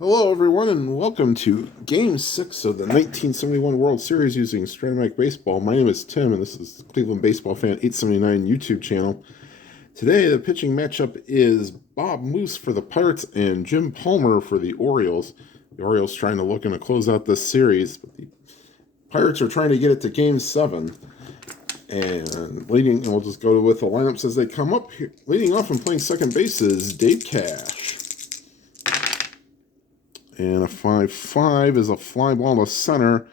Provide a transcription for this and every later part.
Hello, everyone, and welcome to Game 6 of the 1971 World Series using strat Baseball. My name is Tim, and this is the Cleveland Baseball Fan 879 YouTube channel. Today, the pitching matchup is Bob Moose for the Pirates and Jim Palmer for the Orioles. The Orioles trying to look to close out this series, but the Pirates are trying to get it to Game 7. And we'll just go with the lineups as they come up. Leading off and playing second base is Dave Cash. And a 5-5 is a fly ball to center.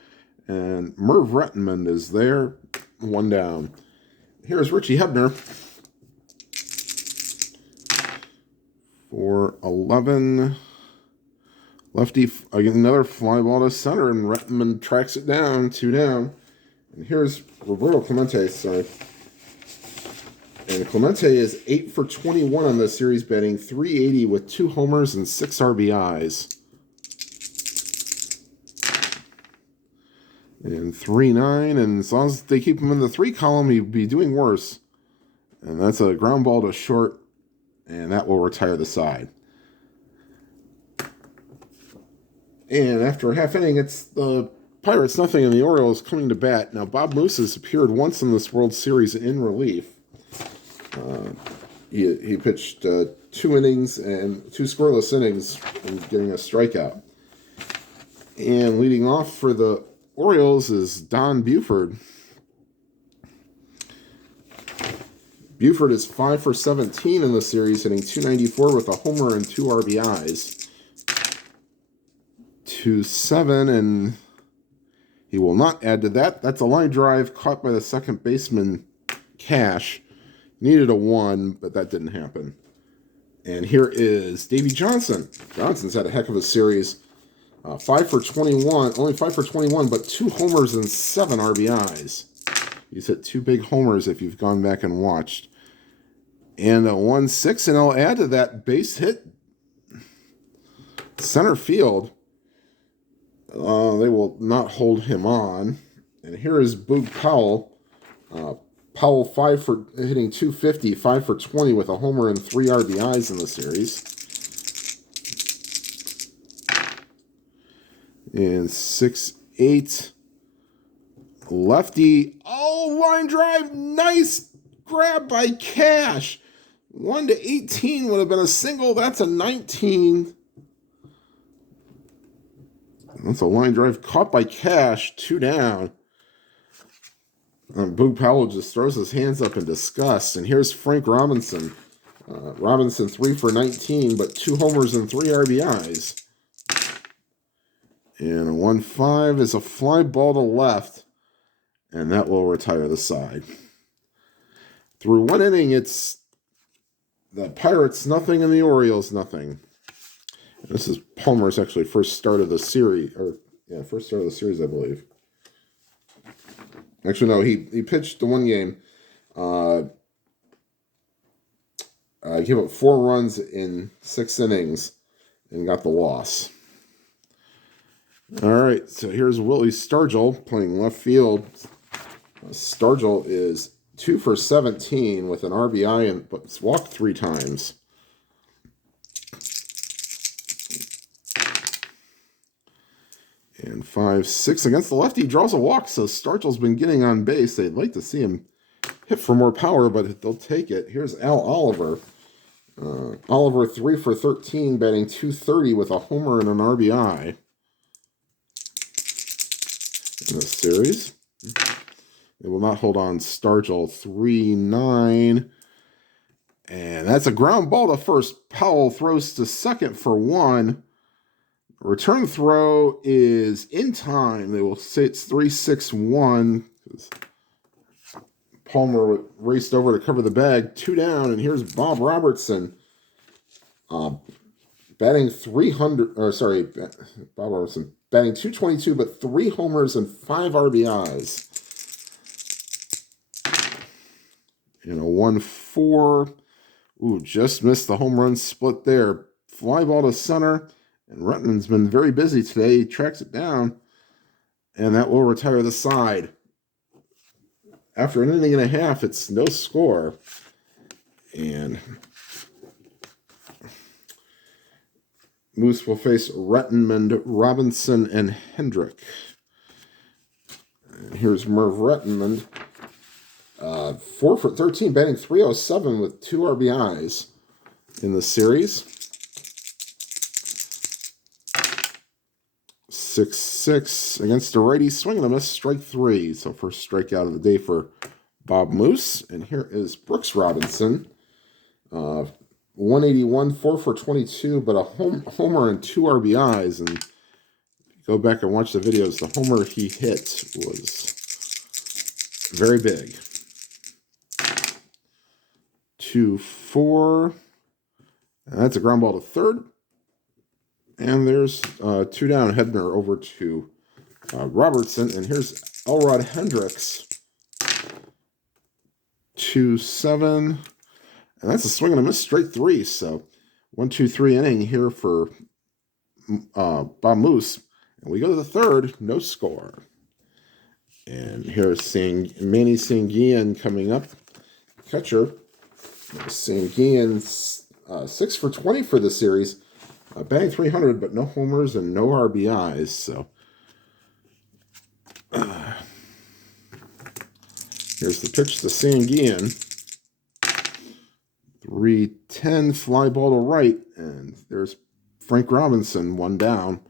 And Merv Rettenmund is there, one down. Here's Richie Hebner for 11. Lefty, another fly ball to center, and Rettenmund tracks it down, 2 down. And here's Roberto Clemente, sorry. And Clemente is 8 for 21 on this series, batting .380 with 2 homers and 6 RBIs. And 3-9, and as long as they keep him in the 3 column, he'd be doing worse. And that's a ground ball to short, and that will retire the side. And after a half inning, it's the Pirates nothing and the Orioles coming to bat. Now, Bob Moose has appeared once in this World Series in relief. He pitched 2 innings and 2 scoreless innings and getting a strikeout. And leading off for the Orioles is Don Buford. Buford is 5 for 17 in the series, hitting .294 with a homer and 2 RBIs. 2-7, and he will not add to that. That's a line drive caught by the second baseman, Cash. Needed a 1, but that didn't happen. And here is Davey Johnson. Johnson's had a heck of a series. 5 for 21, only 5 for 21, but 2 homers and 7 RBIs. He's hit 2 big homers if you've gone back and watched. And a 1-6, and I'll add to that base hit center field. They will not hold him on. And here is Boog Powell. Powell 5 for hitting .250, 5 for 20 with a homer and 3 RBIs in the series. And 6-8. Lefty. Oh, line drive. Nice grab by Cash. 1-18 would have been a single. That's a 19. That's a line drive caught by Cash. 2 down. Boog Powell just throws his hands up in disgust. And here's Frank Robinson. Robinson 3 for 19, but 2 homers and 3 RBIs. And a 1-5 is a fly ball to left, and that will retire the side. Through 1 inning, it's the Pirates nothing and the Orioles nothing. This is Palmer's actually first start of the series, first start of the series, I believe. Actually, no, he pitched the 1 game. Gave up 4 runs in 6 innings and got the loss. All right, so here's Willie Stargell playing left field. Stargell is 2 for 17 with an RBI but walked 3 times. And 5-6 against the lefty, draws a walk, so Stargell's been getting on base. They'd like to see him hit for more power, but they'll take it. Here's Al Oliver. Oliver 3 for 13, batting .230 with a homer and an RBI. In the series. They will not hold on. Stargell 3-9. And that's a ground ball to first. Powell throws to second for 1. Return throw is in time. They will say it's 3-6-1. Palmer raced over to cover the bag. 2 down, and here's Bob Robertson. Batting .300, Bob Robertson. Batting .222, but 3 homers and 5 RBIs. And a 1-4. Ooh, just missed the home run split there. Fly ball to center. And Rettenmund's been very busy today. He tracks it down. And that will retire the side. After an inning and a half, it's no score. And Moose will face Rettenmund, Robinson, and Hendrick. And here's Merv Rettenmund. 4 for 13, batting .307 with 2 RBIs in the series. 6-6 against a righty, swing and a miss, strike 3. So first strikeout of the day for Bob Moose. And here is Brooks Robinson. 181, 4 for 22, but a homer and 2 RBIs. And if you go back and watch the videos, the homer he hit was very big. 2-4. And that's a ground ball to third. And there's 2 down. Hebner over to Robertson. And here's Elrod Hendricks. 2-7. And that's a swing and a miss, straight 3. So 1-2-3 inning here for Bob Moose. And we go to the third, no score. And here's Manny Sanguillen coming up. Catcher. Sanguillen 6 for 20 for the series. Batting .300, but no homers and no RBIs. So here's the pitch to Sanguillen. 3-10, fly ball to right. And there's Frank Robinson, 1 down.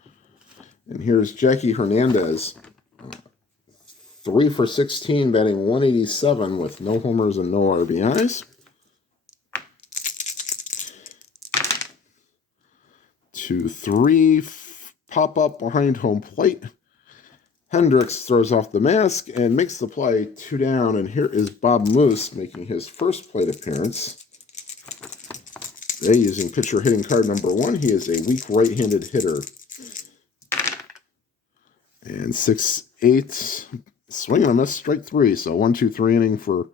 And here's Jackie Hernandez. 3 for 16, batting .187 with no homers and no RBIs. 2-3, pop up behind home plate. Hendricks throws off the mask and makes the play, 2 down. And here is Bob Moose making his first plate appearance. Today using pitcher hitting card number 1. He is a weak right-handed hitter. And 6-8, swing and a miss, strike 3. So 1-2-3 inning for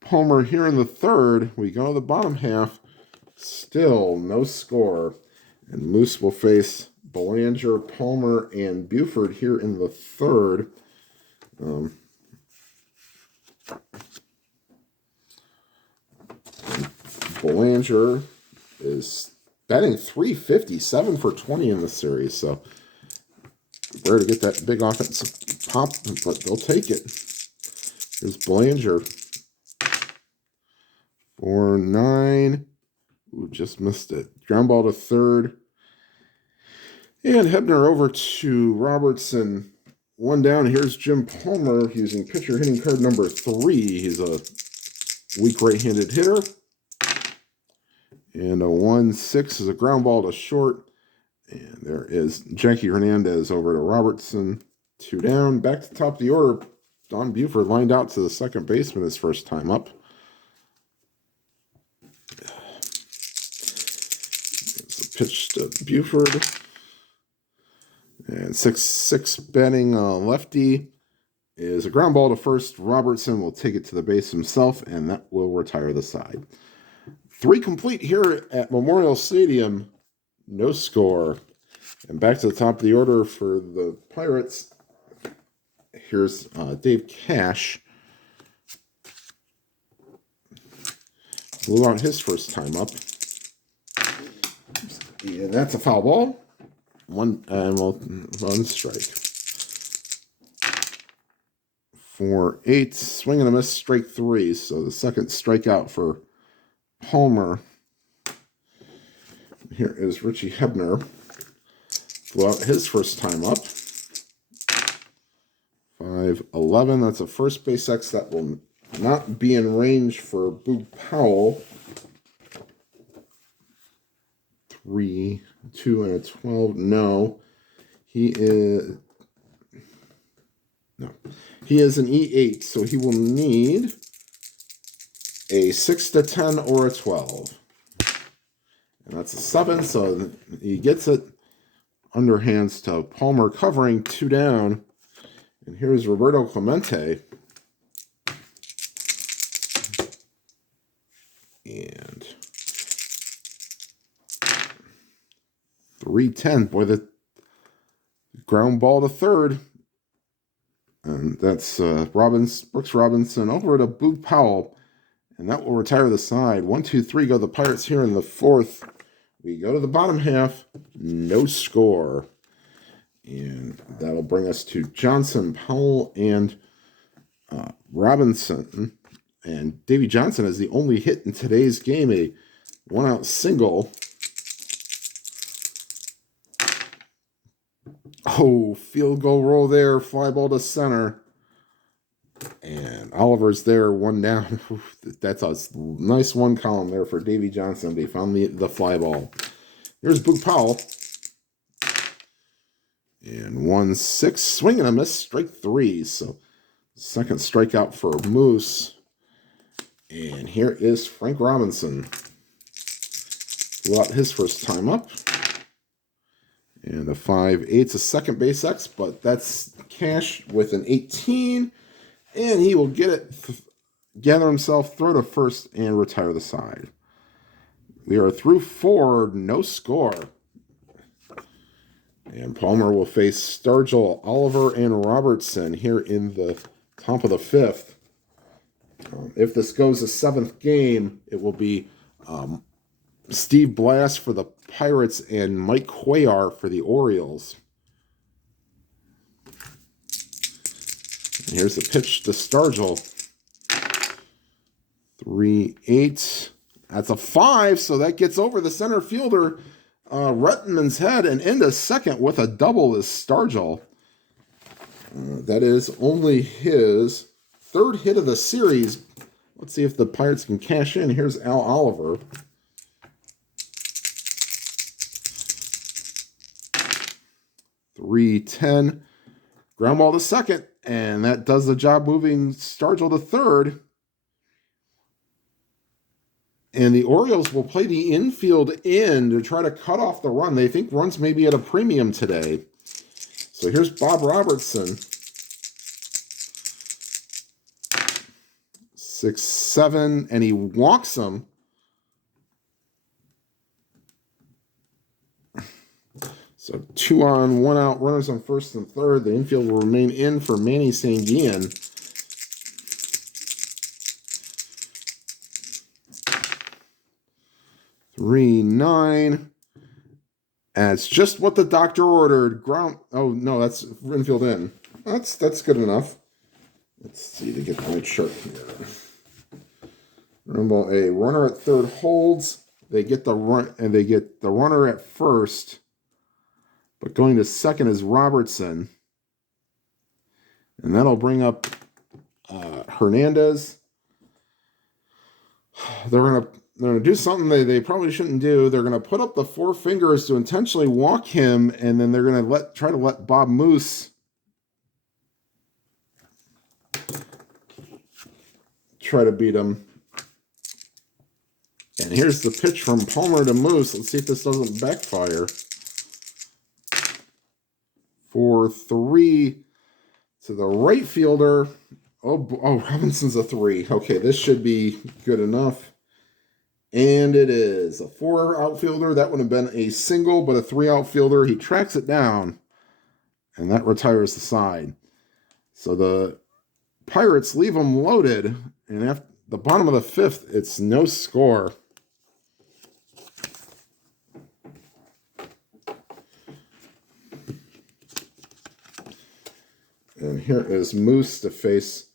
Palmer here in the third. We go to the bottom half. Still no score. And Moose will face Belanger, Palmer, and Buford here in the third. Belanger is batting .350, 7 for 20 in the series. So rare to get that big offensive pop, but they'll take it. Here's Belanger. 4-9. Ooh, just missed it. Ground ball to third. And Hebner over to Robertson. 1 down. Here's Jim Palmer using pitcher hitting card number 3. He's a weak right-handed hitter. And a 1-6 is a ground ball to short. And there is Jackie Hernandez over to Robertson. 2 down. Back to the top of the order. Don Buford lined out to the second baseman his first time up. It's a pitch to Buford. And 6-6 batting lefty is a ground ball to first. Robertson will take it to the base himself, and that will retire the side. 3 complete here at Memorial Stadium. No score. And back to the top of the order for the Pirates. Here's Dave Cash. Blew out his first time up. And that's a foul ball. 1 strike. 4-8, swing and a miss, strike 3. So the second strikeout for Palmer. Here is Richie Hebner. Blew out his first time up. 5-11. That's a first base X that will not be in range for Boog Powell. 3, 2, and a 12. No. He is an E8, so he will need a 6-10 or a 12. And that's a 7, so he gets it. Underhands to Palmer, covering 2 down. And here's Roberto Clemente. And 3-10. Boy, the ground ball to third. And that's Brooks Robinson over to Boog Powell. And that will retire the side. 1-2-3 go the Pirates here in the fourth We go to the bottom half, no score. And that'll bring us to Johnson, Powell, and Robinson. And Davy Johnson is the only hit in today's game, a one-out single. Oh, field goal roll there, fly ball to center. And Oliver's there, one down. That's a nice one column there for Davy Johnson. They found the fly ball. Here's Boog Powell. And 1-6, swing and a miss, strike 3. So second strikeout for Moose. And here is Frank Robinson. Blew out his first time up. And a 5/8, a second base X, but that's cash with an 18. And he will get it, gather himself, throw to first, and retire the side. We are through 4, no score. And Palmer will face Stargell, Oliver, and Robertson here in the top of the 5th. If this goes the 7th game, it will be Steve Blass for the Pirates and Mike Cuellar for the Orioles. And here's the pitch to Stargell. 3-8. That's a 5, so that gets over the center fielder Rettenman's head and into second with a double is Stargell. That is only his 3rd hit of the series. Let's see if the Pirates can cash in. Here's Al Oliver. .310. Ground ball to second, and that does the job moving Stargell to third. And the Orioles will play the infield in to try to cut off the run. They think runs may be at a premium today. So here's Bob Robertson. 6-7, and he walks him. So 2 on, 1 out, runners on first and third. The infield will remain in for Manny Sanguian. .39. And it's just what the doctor ordered. Ground. Oh no, that's infield in. That's good enough. Let's see to get my chart here. Remember, a runner at third holds. They get the run, and they get the runner at first. But going to second is Robertson. And that'll bring up Hernandez. They're going to do something they probably shouldn't do. They're going to put up the 4 fingers to intentionally walk him, and then they're going to try to let Bob Moose try to beat him. And here's the pitch from Palmer to Moose. Let's see if this doesn't backfire. 4-3 to the right fielder. Oh, Robinson's a 3. Okay, this should be good enough. And it is a 4 outfielder. That would have been a single, but a 3 outfielder. He tracks it down, and that retires the side. So the Pirates leave them loaded, and after the bottom of the 5th, it's no score. And here is Moose to face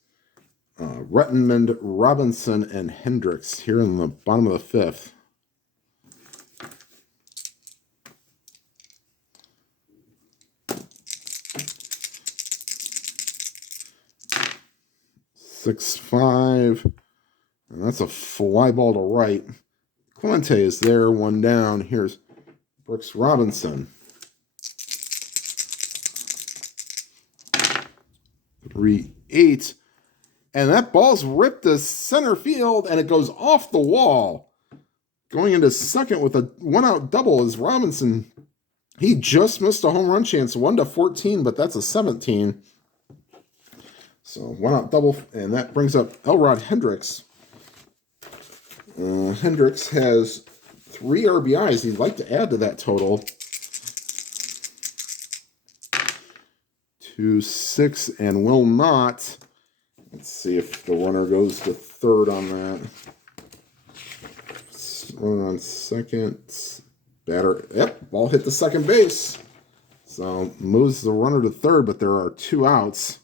Rettenman, Robinson, and Hendricks here in the bottom of the 5th. .65, and that's a fly ball to right. Clemente is there, 1 down. Here's Brooks Robinson. 3-8. And that ball's ripped to center field, and it goes off the wall. Going into second with a 1-out double is Robinson. He just missed a home run chance, 1-14, but that's a 17. So 1-out double, and that brings up Elrod Hendricks. Hendricks has 3 RBIs. He'd like to add to that total. 2-6, and will not. Let's see if the runner goes to third on that. Runner on second. Batter, yep, ball hit the second base. So moves the runner to third, but there are 2 outs.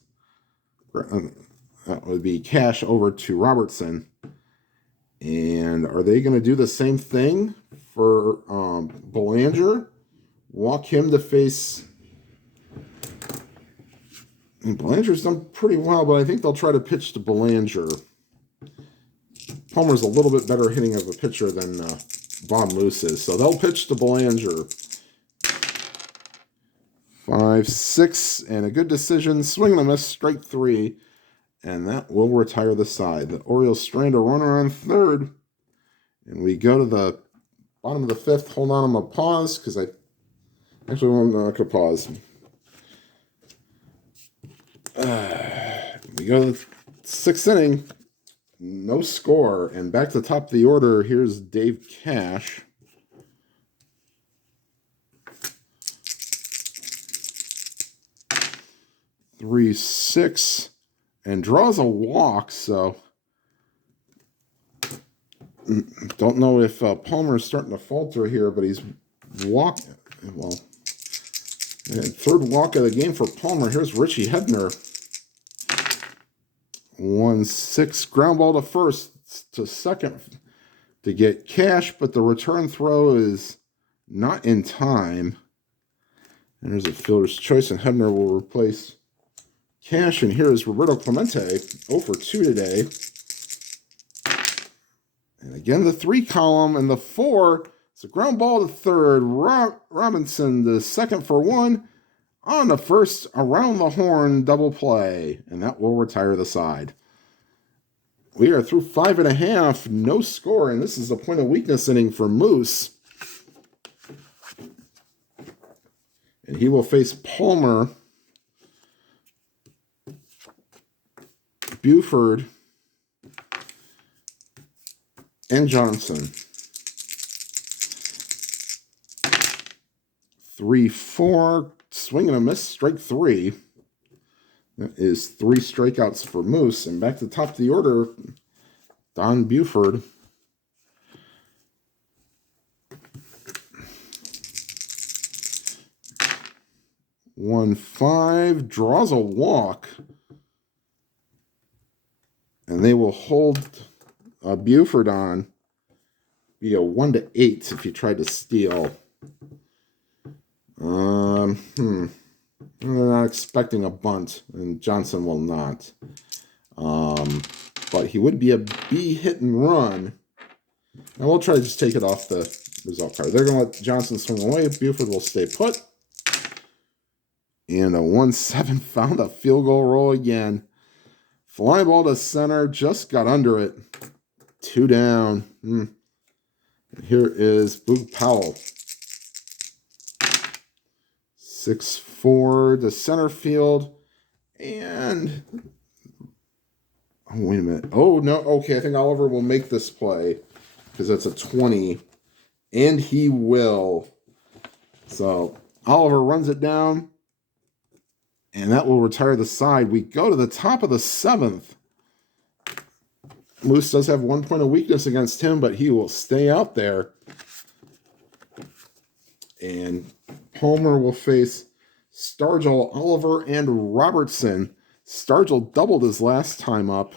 That would be Cash over to Robertson. And are they going to do the same thing for Belanger? Walk him to face... And Belanger's done pretty well, but I think they'll try to pitch to Belanger. Palmer's a little bit better hitting of a pitcher than Bob Moose is, so they'll pitch to Belanger. 5-6, and a good decision. Swing and a miss, strike 3, and that will retire the side. The Orioles strand a runner on third, and we go to the bottom of the 5th. Hold on, I'm going to pause, because I actually won't knock a pause. We go to the 6th inning. No score. And back to the top of the order, here's Dave Cash. Three, 6, and draws a walk, so don't know if Palmer is starting to falter here, but he's walked. Well, third walk of the game for Palmer. Here's Richie Hebner. 1-6, ground ball to first, to second to get Cash, but the return throw is not in time. And there's a fielder's choice, and Hebner will replace Cash. And here is Roberto Clemente, 0 for 2 today. And again, the 3 column, and the 4, it's a ground ball to third. Robinson, the second for 1. On the first, around the horn, double play, and that will retire the side. We are through 5.5, no score, and this is a point of weakness inning for Moose. And he will face Palmer, Buford, and Johnson. 3-4. Swing and a miss, strike 3. That is 3 strikeouts for Moose. And back to the top of the order, Don Buford. One 5, draws a walk. And they will hold Buford on. Be a 1-8 if he tried to steal. I'm not expecting a bunt, and Johnson will not. But he would be a B hit and run. And we'll try to just take it off the result card. They're going to let Johnson swing away. Buford will stay put. And a 1-7 found a field goal roll again. Fly ball to center, just got under it. 2 down. And here is Boog Powell. 6-4 to center field. And, oh, wait a minute. Oh, no. Okay, I think Oliver will make this play because that's a 20. And he will. So Oliver runs it down. And that will retire the side. We go to the top of the 7th. Moose does have 1 point of weakness against him, but he will stay out there. And Palmer will face Stargell, Oliver, and Robertson. Stargell doubled his last time up.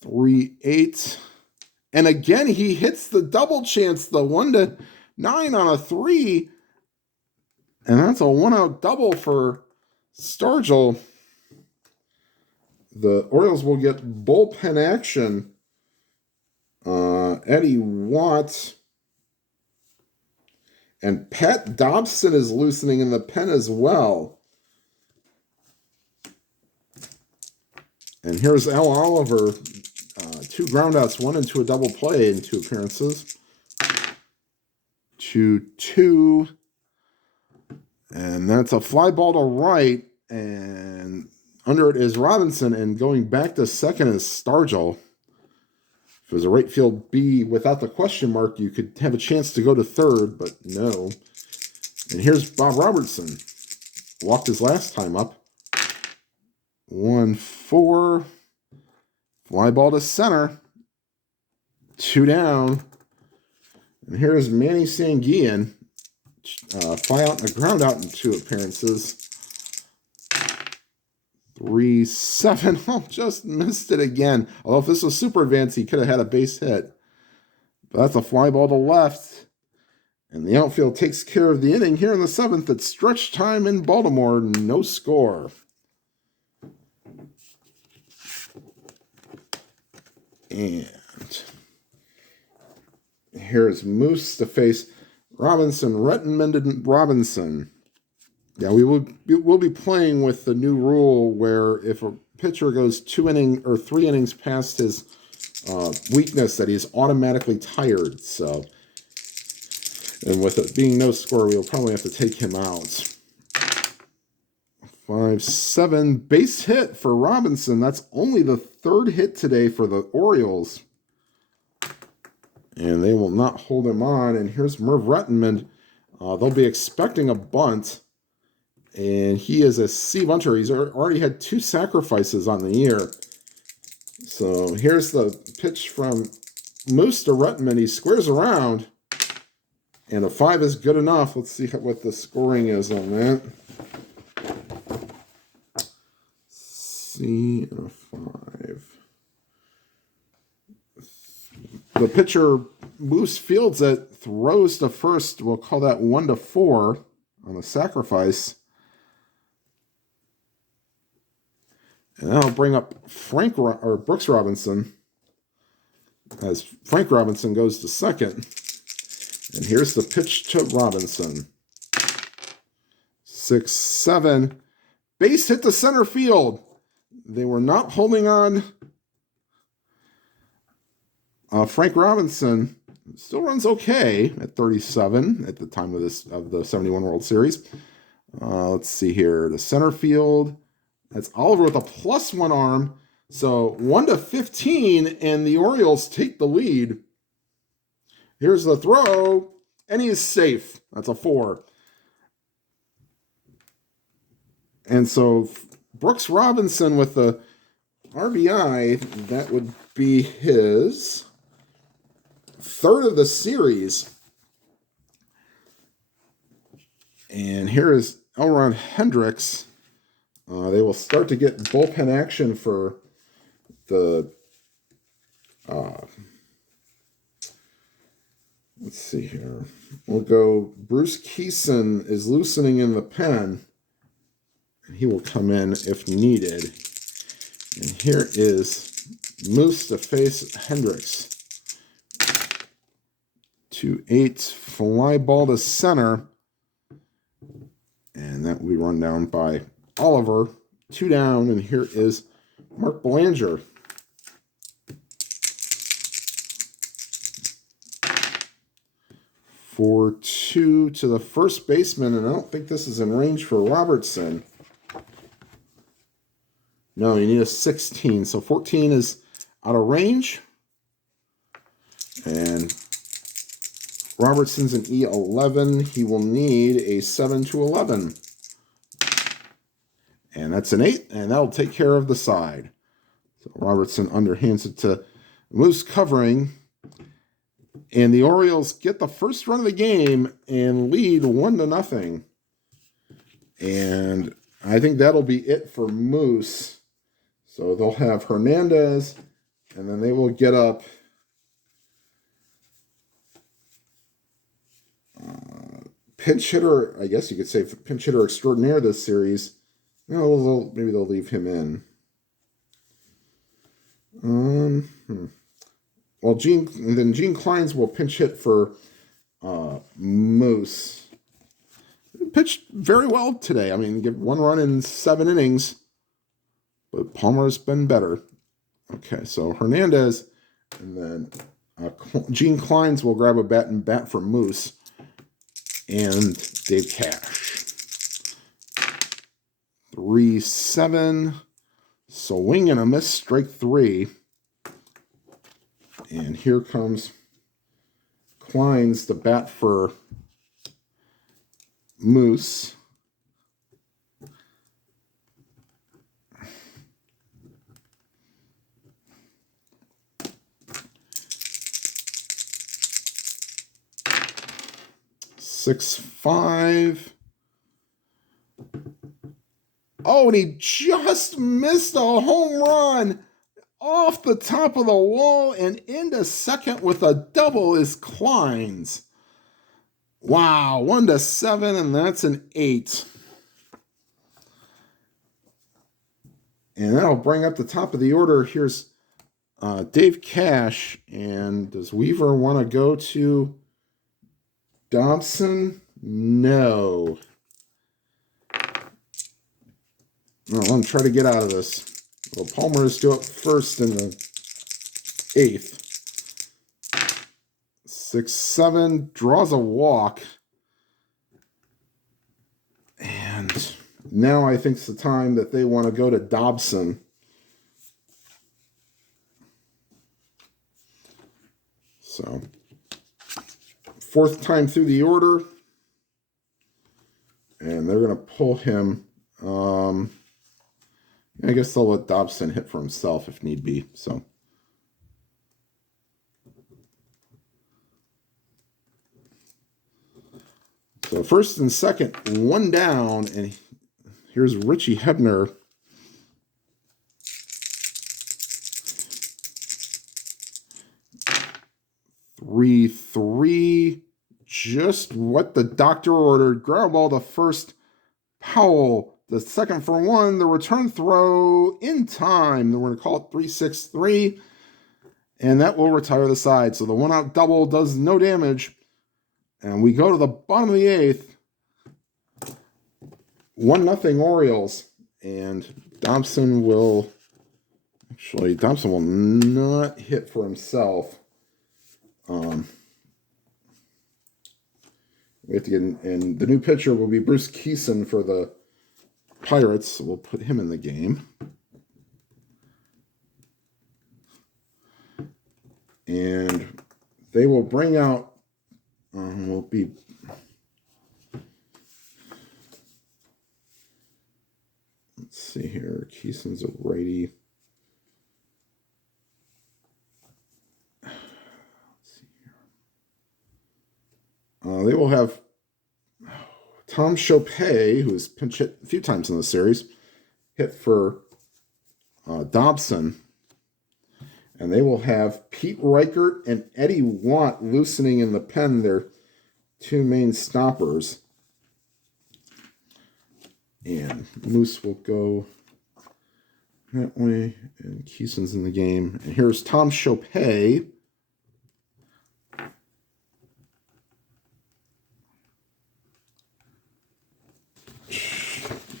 Three, 8. And again, he hits the double chance, the 1-9 on a 3. And that's a 1-out double for Stargell. The Orioles will get bullpen action. Eddie Watt and Pat Dobson is loosening in the pen as well. And here's Al Oliver, 2 groundouts, 1 into a double play in 2 appearances. 2-2. And that's a fly ball to right. And under it is Robinson. And going back to second is Stargell. If it was a right field B without the question mark, you could have a chance to go to third, but no. And here's Bob Robertson. Walked his last time up. 1-4. Fly ball to center. 2 down. And here's Manny Sanguillen. Fly out and a ground out in 2 appearances. 3-7. Oh, just missed it again. Although if this was super advanced, he could have had a base hit. But that's a fly ball to left. And the outfield takes care of the inning here in the 7th. It's stretch time in Baltimore. No score. And here's Moose to face Robinson. Rettenmund and Robinson. Yeah, we'll be playing with the new rule where if a pitcher goes 3 innings past his weakness, that he's automatically tired. So, and with it being no score, we'll probably have to take him out. 5-7 base hit for Robinson. That's only the 3rd hit today for the Orioles. And they will not hold him on. And here's Merv Rettenmund. They'll be expecting a bunt. And he is a C bunter. He's already had 2 sacrifices on the year. So here's the pitch from Moose to Rettenmund. He squares around. And a 5 is good enough. Let's see what the scoring is on that. C and a 5. The pitcher, Moose, fields it, throws to first. We'll call that 1-4 on the sacrifice. And that'll bring up Brooks Robinson as Frank Robinson goes to second. And here's the pitch to Robinson. 6-7. Base hit to center field. They were not holding on. Frank Robinson still runs okay at 37 at the time of the 71 World Series. Let's see here. The center field. That's Oliver with a +1 arm. So 1-15, and the Orioles take the lead. Here's the throw, and he is safe. That's a 4. And so Brooks Robinson with the RBI, that would be his 3rd of the series. And here is Elron Hendricks. They will start to get bullpen action for the, let's see here. We'll go, Bruce Keeson is loosening in the pen. And he will come in if needed. And here is Moose to face Hendricks. 2-8, fly ball to center. And that will be run down by Oliver. 2 down, and here is Mark Belanger. 4-2 to the first baseman, and I don't think this is in range for Robertson. No, you need a 16, so 14 is out of range. And Robertson's an E11. He will need a 7-11. And that's an 8, and that'll take care of the side. So Robertson underhands it to Moose covering. And the Orioles get the first run of the game and lead 1-0. And I think that'll be it for Moose. So they'll have Hernandez, and then they will get up pinch hitter, I guess you could say pinch hitter extraordinaire this series. No, maybe they'll leave him in. Well, Gene Kleins will pinch hit for Moose. Pitched very well today. I mean, give 1 run in 7 innings, but Palmer's been better. Okay, so Hernandez, and then Gene Kleins will grab a bat for Moose, and Dave Cash. 3-7, swing and a miss, strike 3. And here comes Kleins, the bat for Moose. 6-5. Oh, and he just missed a home run off the top of the wall and into second with a double is Kleins. Wow, 1-7, and that's an 8. And that'll bring up the top of the order. Here's Dave Cash. And does Weaver want to go to Dobson? No. Let him try to get out of this. Well, Palmer is still up first in the 8th. 6-7, draws a walk. And now I think it's the time that they want to go to Dobson. So, 4th time through the order. And they're going to pull him. I guess they'll let Dobson hit for himself if need be. So 1st and 2nd, 1 down, and here's Richie Hebner. Three, just what the doctor ordered. Ground ball to first, Powell. The 2nd for 1, the return throw in time. We're going to call it 3-6-3, and that will retire the side. So the 1-out double does no damage. And we go to the bottom of the 8th. 1-0 Orioles. And Dobson will not hit for himself. We have to get in, and the new pitcher will be Bruce Keeson for the Pirates. So we'll put him in the game. And they will bring out let's see here. Keeson's a righty. Let's see here. They will have Tom Chopay, who's pinch hit a few times in the series, hit for Dobson. And they will have Pete Reichert and Eddie Watt loosening in the pen, their 2 main stoppers. And Moose will go that way, and Keeson's in the game. And here's Tom Chopay.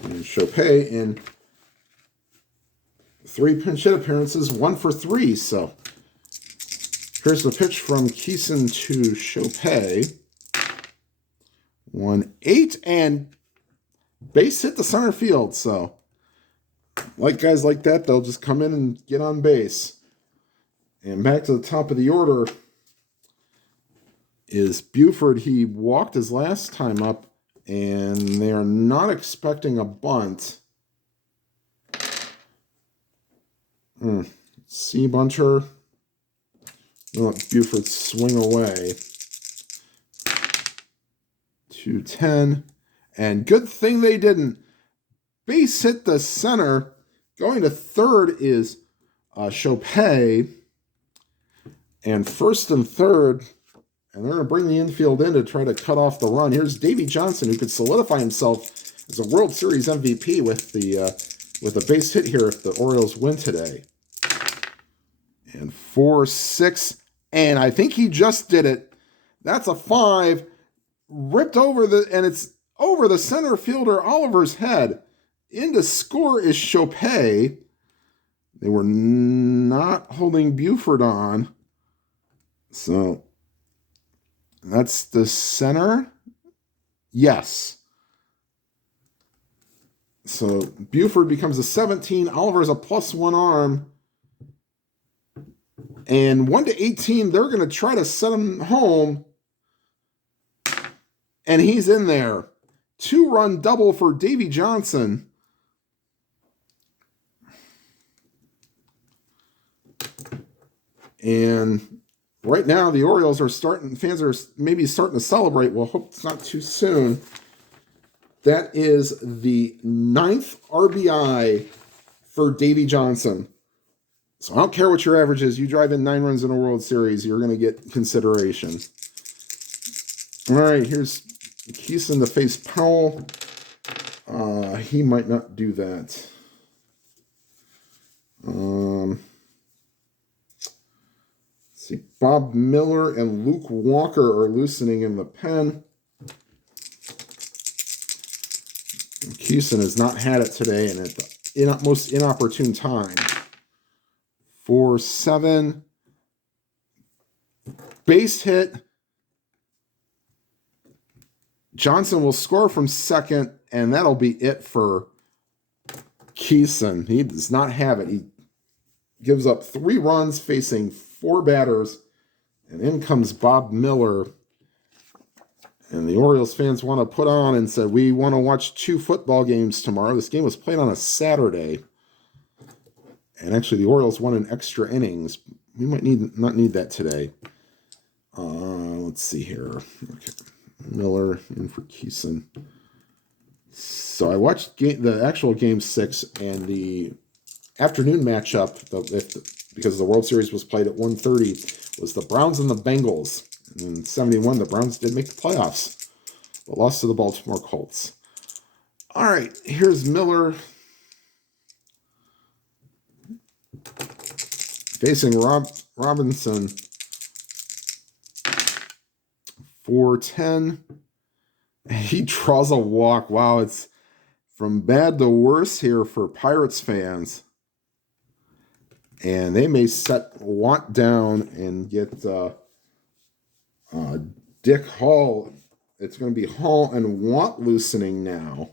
And Chopay in 3 pinch hit appearances, 1 for 3. So here's the pitch from Keeson to Chopay. 1-8, and base hit to center field. So like guys like that, they'll just come in and get on base. And back to the top of the order is Buford. He walked his last time up, and they are not expecting a bunt. C buncher. We'll let Buford swing away. 2-10. And good thing they didn't. Base hit the center. Going to 3rd is Chopay. And 1st and 3rd. And they're going to bring the infield in to try to cut off the run. Here's Davey Johnson, who could solidify himself as a World Series MVP with a base hit here if the Orioles win today. And 4-6, and I think he just did it. That's a 5, ripped over and it's over the center fielder Oliver's head. In to score is Chopay. They were not holding Buford on. So that's the center. Yes. So Buford becomes a 17. Oliver's a +1 arm. And 1-18, they're going to try to set him home. And he's in there. 2-run double for Davey Johnson. And right now the Orioles are fans are maybe starting to celebrate. Well, hope it's not too soon. That is the 9th RBI for Davey Johnson. So I don't care what your average is. You drive in 9 runs in a World Series, you're going to get consideration. All right, here's Keeson to face Powell. He might not do that. Let's see, Bob Miller and Luke Walker are loosening in the pen. Keeson has not had it today, and at the most inopportune time. 4-7. Base hit. Johnson will score from second, and that'll be it for Keeson. He does not have it. He gives up 3 runs facing 4 batters, and in comes Bob Miller. And the Orioles fans want to put on and said, we want to watch 2 football games tomorrow. This game was played on a Saturday. And actually, the Orioles won in extra innings. We might not need that today. Let's see here. Okay. Miller in for Keeson. So I watched the actual Game 6 and the afternoon matchup, because the World Series was played at 1:30, was the Browns and the Bengals. In 71, the Browns did make the playoffs, but lost to the Baltimore Colts. All right, here's Miller facing Robinson. 4-10. He draws a walk. Wow, it's from bad to worse here for Pirates fans. And they may set Want down and get Dick Hall. It's going to be Hall and Want loosening now.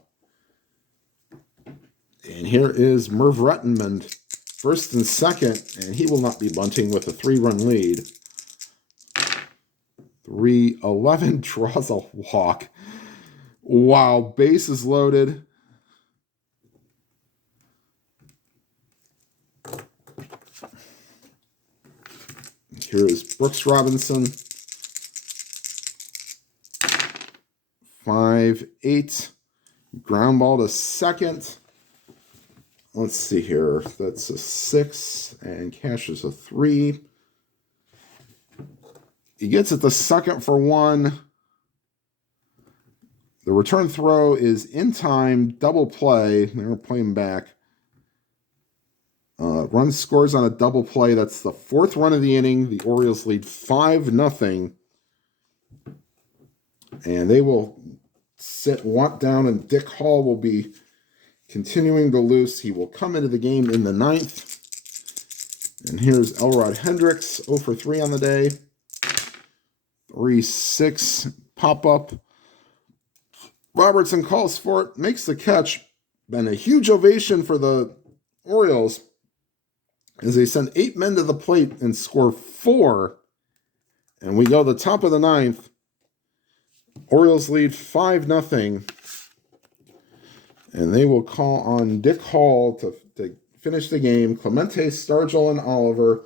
And here is Merv Rettenmund, first and second, and he will not be bunting with a 3-run lead. 3-11 draws a walk. Wow, base is loaded. Here is Brooks Robinson. 5-8. Ground ball to second. Let's see here. That's a 6, and Cash is a 3. He gets it to second for 1. The return throw is in time, double play. They're playing back. Run scores on a double play. That's the 4th run of the inning. The Orioles lead 5-0. And they will sit Want down, and Dick Hall will be continuing to loose. He will come into the game in the 9th. And here's Elrod Hendricks, 0 for 3 on the day. 3-6 pop-up. Robertson calls for it, makes the catch. Then a huge ovation for the Orioles as they send 8 men to the plate and score 4. And we go to the top of the 9th. Orioles lead 5-0. And they will call on Dick Hall to finish the game. Clemente, Stargell, and Oliver.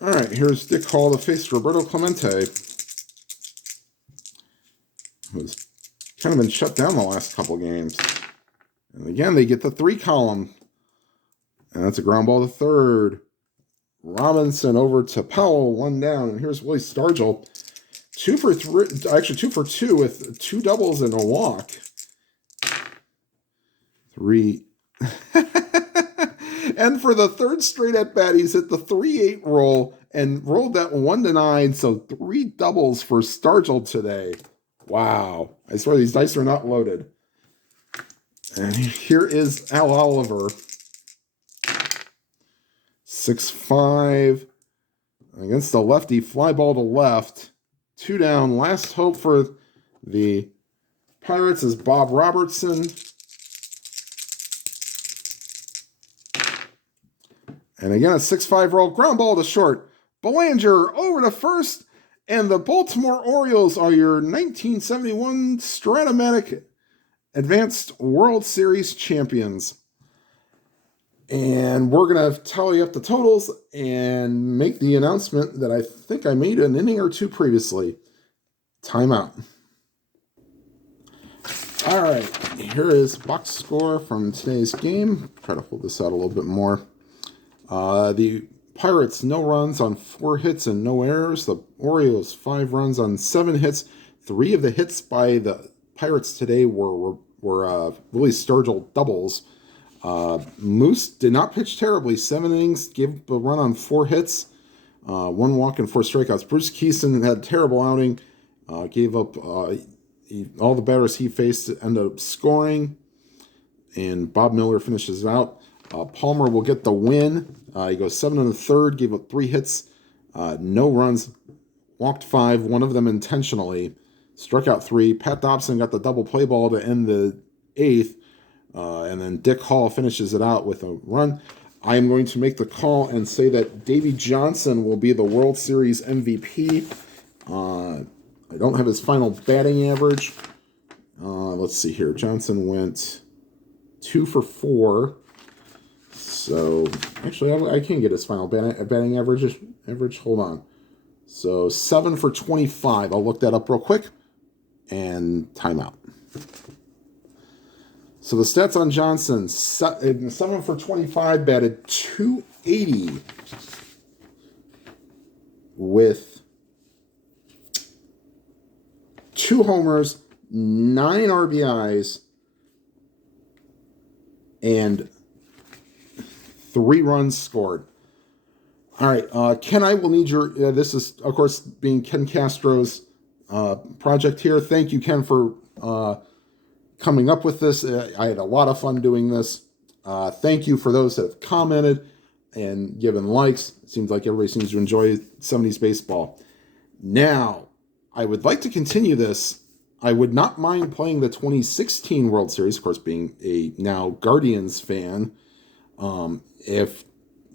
All right, here's Dick Hall to face Roberto Clemente, who's kind of been shut down the last couple games. And again, they get the 3 column. And that's a ground ball to third. Robinson over to Powell, 1 down. And here's Willie Stargell, 2 for 3, actually 2 for 2 with 2 doubles and a walk. 3. And for the 3rd straight at bat, he's hit the 3-8 roll and rolled that 1-9. So 3 doubles for Stargell today. Wow. I swear these dice are not loaded. And here is Al Oliver. 6-5 against the lefty. Fly ball to left. 2 down. Last hope for the Pirates is Bob Robertson. And again, a 6-5 roll, ground ball to short. Belanger over to first. And the Baltimore Orioles are your 1971 Strat-O-Matic Advanced World Series champions. And we're going to tally up the totals and make the announcement that I think I made an inning or two previously. Timeout. All right, here is box score from today's game. Try to hold this out a little bit more. The Pirates, no runs on 4 hits and no errors. The Orioles, 5 runs on 7 hits. 3 of the hits by the Pirates today were Willie Sturgill doubles. Moose did not pitch terribly. 7 innings, gave a run on 4 hits, 1 walk and 4 strikeouts. Bruce Keeson had a terrible outing. Gave up all the batters he faced ended up scoring, and Bob Miller finishes out. Palmer will get the win. He goes 7 1/3, gave up 3 hits, no runs, walked 5, one of them intentionally, struck out 3. Pat Dobson got the double play ball to end the 8th, and then Dick Hall finishes it out with a run. I am going to make the call and say that Davey Johnson will be the World Series MVP. I don't have his final batting average. Let's see here. Johnson went 2 for 4. So, actually, I can get his final batting average. Hold on. So, 7 for 25. I'll look that up real quick. And timeout. So, the stats on Johnson. 7 for 25, batted .280 with 2 homers, 9 RBIs, and 3 runs scored. All right, Ken, I will need your... this is, of course, being Ken Castro's project here. Thank you, Ken, for coming up with this. I had a lot of fun doing this. Thank you for those that have commented and given likes. It seems like everybody seems to enjoy 70s baseball. Now, I would like to continue this. I would not mind playing the 2016 World Series, of course, being a now Guardians fan. If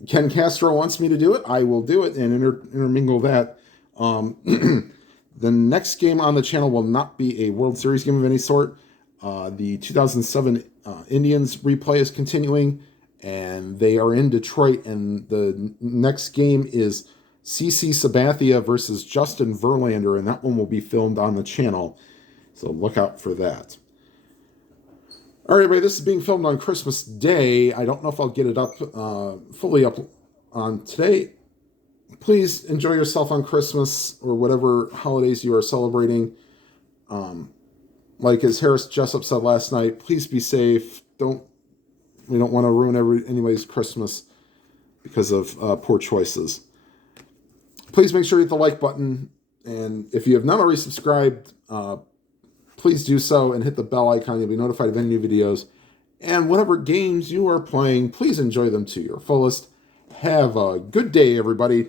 Ken Castro wants me to do it, I will do it and intermingle that. The next game on the channel will not be a World Series game of any sort. The 2007 Indians replay is continuing, and they are in Detroit, and the next game is CC Sabathia versus Justin Verlander, and that one will be filmed on the channel, so look out for that. All right, everybody, this is being filmed on Christmas Day. I don't know if I'll get it up fully up on today. Please enjoy yourself on Christmas or whatever holidays you are celebrating. Like as Harris Jessup said last night, please be safe. We don't want to ruin anybody's Christmas because of poor choices. Please make sure you hit the like button, and if you have not already subscribed, please do so and hit the bell icon. You'll be notified of any new videos. And whatever games you are playing, please enjoy them to your fullest. Have a good day, everybody.